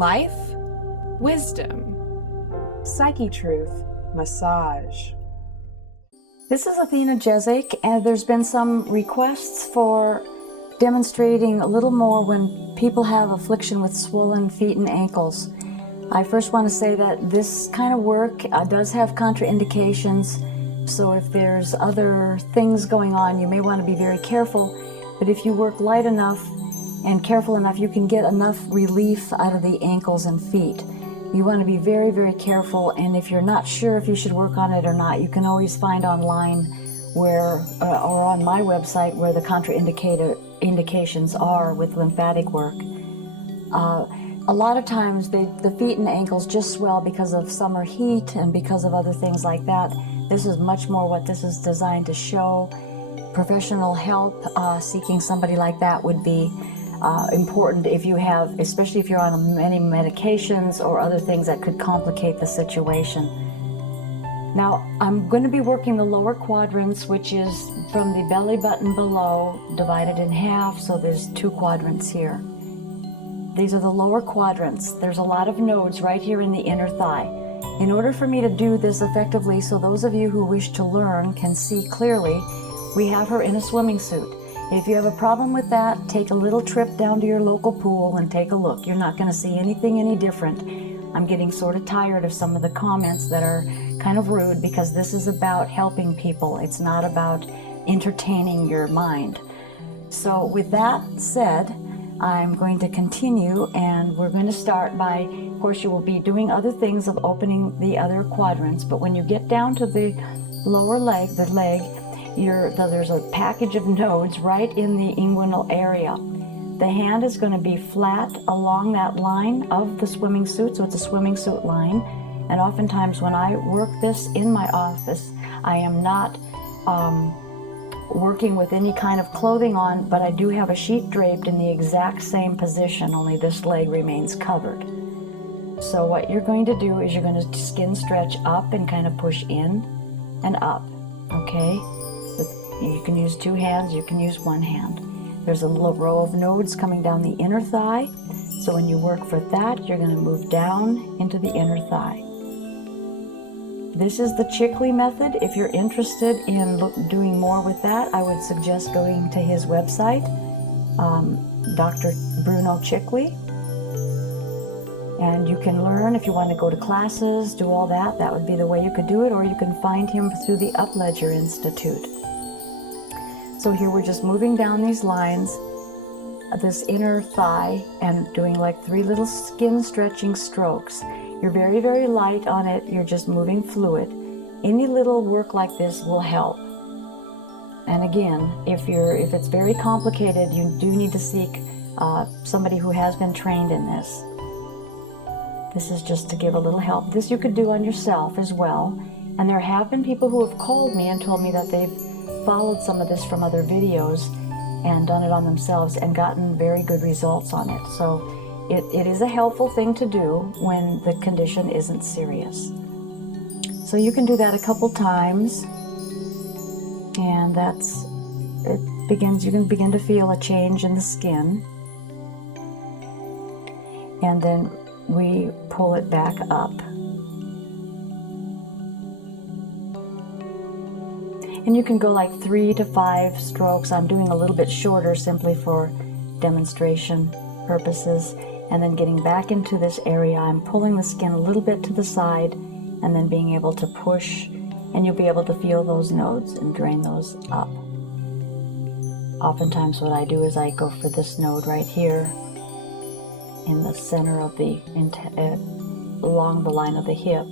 life, wisdom. Psychetruth massage. This is Athena Jezik, and there's been some requests for demonstrating a little more when people have affliction with swollen feet and ankles. I first want to say that this kind of work does have contraindications, so if there's other things going on, you may want to be very careful. But if you work light enough and careful enough, you can get enough relief out of the ankles and feet. You want to be very, very careful, and if you're not sure if you should work on it or not, you can always find online where, or on my website, where the contraindications are with lymphatic work. A lot of times the feet and ankles just swell because of summer heat and because of other things like that. This is much more what this is designed to show. Professional help, seeking somebody like that would be important if you have, especially if you're on many medications or other things that could complicate the situation. Now, I'm going to be working the lower quadrants, which is from the belly button below, divided in half, so there's 2 quadrants here. These are the lower quadrants. There's a lot of nodes right here in the inner thigh. In order for me to do this effectively, so those of you who wish to learn can see clearly, we have her in a swimming suit. If you have a problem with that, take a little trip down to your local pool and take a look. You're not going to see anything any different. I'm getting sort of tired of some of the comments that are kind of rude, because this is about helping people. It's not about entertaining your mind. So with that said, I'm going to continue, and we're going to start by, of course, you will be doing other things of opening the other quadrants, but when you get down to the lower leg, there's a package of nodes right in the inguinal area. The hand is going to be flat along that line of the swimming suit, so it's a swimming suit line. And oftentimes when I work this in my office, I am not working with any kind of clothing on, but I do have a sheet draped in the exact same position, only this leg remains covered. So what you're going to do is you're going to skin stretch up and kind of push in and up, okay? You can use 2 hands, you can use 1 hand. There's a little row of nodes coming down the inner thigh, so when you work for that, you're going to move down into the inner thigh. This is the Chickley method. If you're interested in doing more with that, I would suggest going to his website, Dr. Bruno Chickley. And you can learn if you want to go to classes, do all that. That would be the way you could do it, or you can find him through the Upledger Institute. So here we're just moving down these lines, this inner thigh, and doing like 3 little skin stretching strokes. You're very, very light on it. You're just moving fluid. Any little work like this will help. And again, if it's very complicated, you do need to seek somebody who has been trained in this. This is just to give a little help. This you could do on yourself as well. And there have been people who have called me and told me that they've followed some of this from other videos and done it on themselves and gotten very good results on it. So it is a helpful thing to do when the condition isn't serious. So you can do that a couple times, and you can begin to feel a change in the skin. And then we pull it back up. And you can go like 3 to 5 strokes. I'm doing a little bit shorter simply for demonstration purposes. And then getting back into this area, I'm pulling the skin a little bit to the side and then being able to push, and you'll be able to feel those nodes and drain those up. Oftentimes what I do is I go for this node right here in the center of along the line of the hip.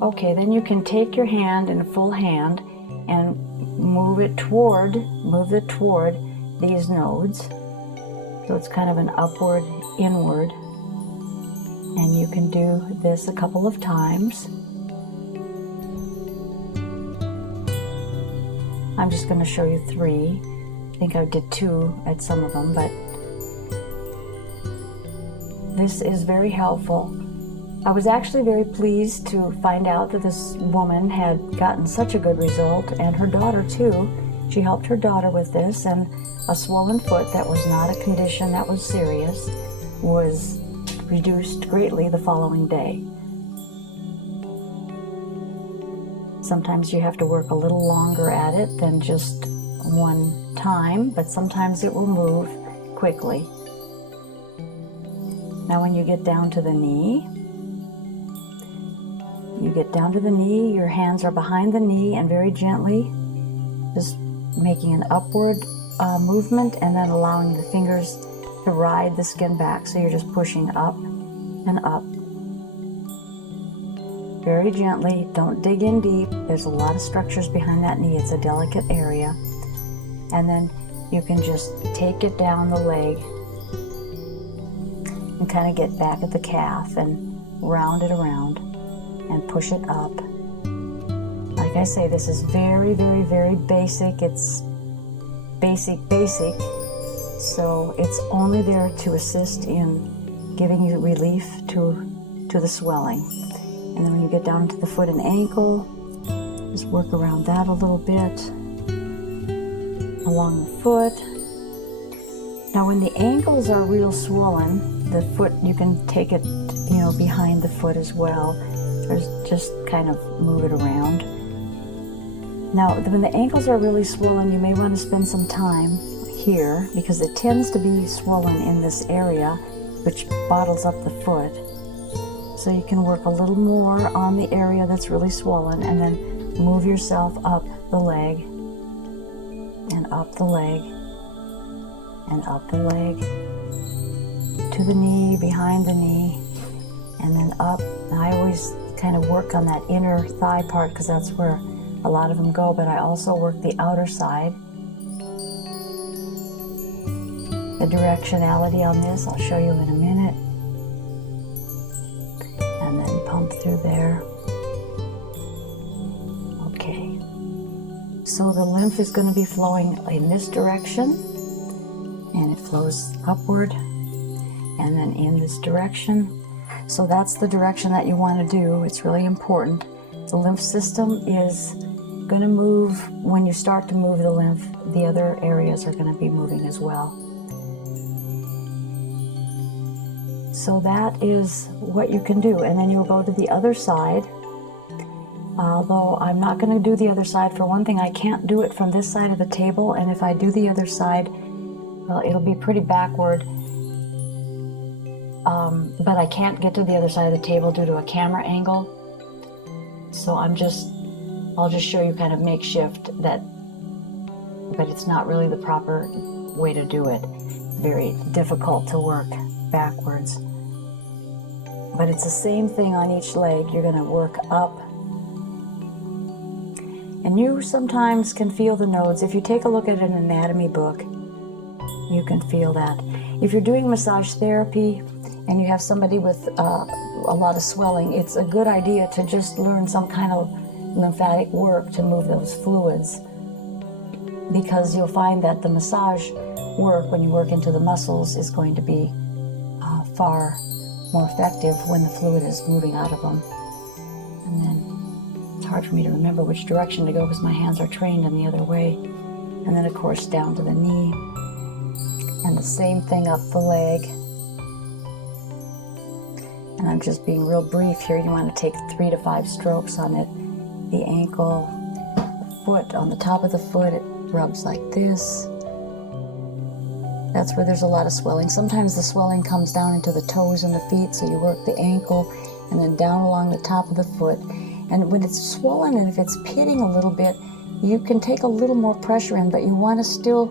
Okay, then you can take your hand in a full hand and move it toward these nodes. So it's kind of an upward, inward. And you can do this a couple of times. I'm just going to show you 3. I think I did 2 at some of them, but this is very helpful. I was actually very pleased to find out that this woman had gotten such a good result, and her daughter too. She helped her daughter with this, and a swollen foot that was not a condition that was serious. was reduced greatly the following day. Sometimes you have to work a little longer at it than just one time, but sometimes it will move quickly. Now when you get down to the knee, your hands are behind the knee and very gently just making an upward movement and then allowing the fingers to ride the skin back. So you're just pushing up and up. Very gently, don't dig in deep. There's a lot of structures behind that knee. It's a delicate area. And then you can just take it down the leg and kind of get back at the calf and round it around and push it up. Like I say, this is very, very, very basic. It's basic. So it's only there to assist in giving you relief to the swelling. And then when you get down to the foot and ankle, just work around that a little bit along the foot. Now when the ankles are real swollen, the foot, you can take it, behind the foot as well. Or just kind of move it around. Now when the ankles are really swollen, you may want to spend some time here because it tends to be swollen in this area, which bottles up the foot. So you can work a little more on the area that's really swollen and then move yourself up the leg and up the leg and up the leg to the knee, behind the knee, and then up. And I always kind of work on that inner thigh part because that's where a lot of them go, but I also work the outer side. The directionality on this I'll show you in a minute. And then pump through there. Okay. So the lymph is going to be flowing in this direction, and it flows upward and then in this direction. So that's the direction that you want to do. It's really important. The lymph system is going to move. When you start to move the lymph, the other areas are going to be moving as well. So that is what you can do. And then you'll go to the other side. Although I'm not going to do the other side. For one thing, I can't do it from this side of the table. And if I do the other side, well, it'll be pretty backward. But I can't get to the other side of the table due to a camera angle. So I'll just show you kind of makeshift that, but it's not really the proper way to do it. Very difficult to work backwards. But it's the same thing on each leg. You're going to work up. And you sometimes can feel the nodes. If you take a look at an anatomy book, you can feel that. If you're doing massage therapy and you have somebody with a lot of swelling, it's a good idea to just learn some kind of lymphatic work to move those fluids, because you'll find that the massage work, when you work into the muscles, is going to be far more effective when the fluid is moving out of them. And then it's hard for me to remember which direction to go because my hands are trained in the other way. And then of course down to the knee, and the same thing up the leg. And I'm just being real brief here. You want to take 3 to 5 strokes on it. The ankle, the foot, on the top of the foot, it rubs like this. That's where there's a lot of swelling. Sometimes the swelling comes down into the toes and the feet, so you work the ankle and then down along the top of the foot. And when it's swollen and if it's pitting a little bit, you can take a little more pressure in, but you want to still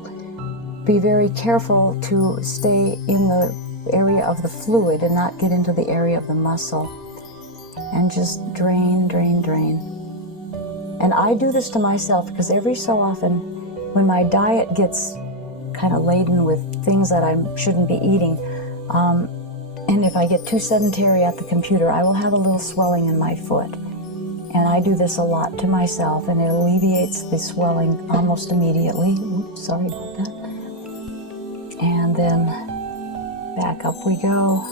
be very careful to stay in the area of the fluid and not get into the area of the muscle. And just drain, drain, drain. And I do this to myself because every so often when my diet gets kind of laden with things that I shouldn't be eating, and if I get too sedentary at the computer, I will have a little swelling in my foot. And I do this a lot to myself, and it alleviates the swelling almost immediately. Oops, sorry about that. And then back up we go.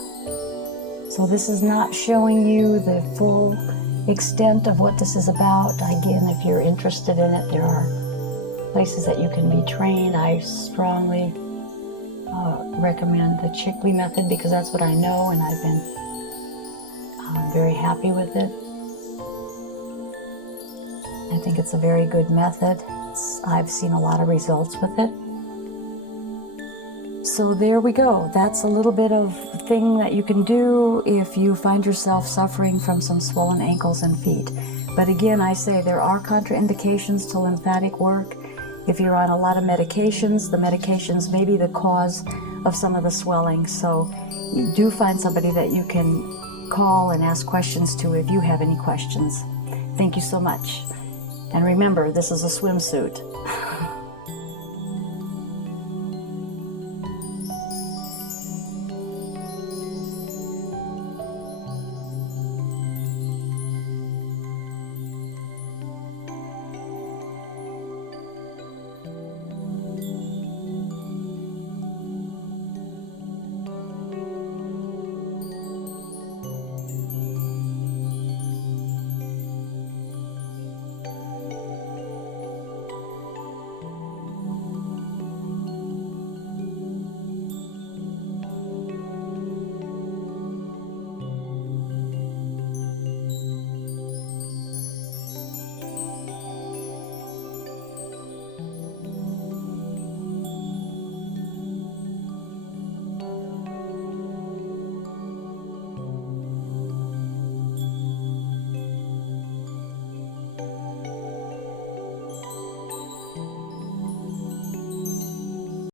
So this is not showing you the full extent of what this is about. Again, if you're interested in it, there are places that you can be trained. I strongly recommend the Chickley method because that's what I know, and I've been very happy with it. I think it's a very good method. I've seen a lot of results with it. So there we go. That's a little bit of thing that you can do if you find yourself suffering from some swollen ankles and feet. But again, I say there are contraindications to lymphatic work. If you're on a lot of medications, the medications may be the cause of some of the swelling. So you do find somebody that you can call and ask questions to if you have any questions. Thank you so much. And remember, this is a swimsuit.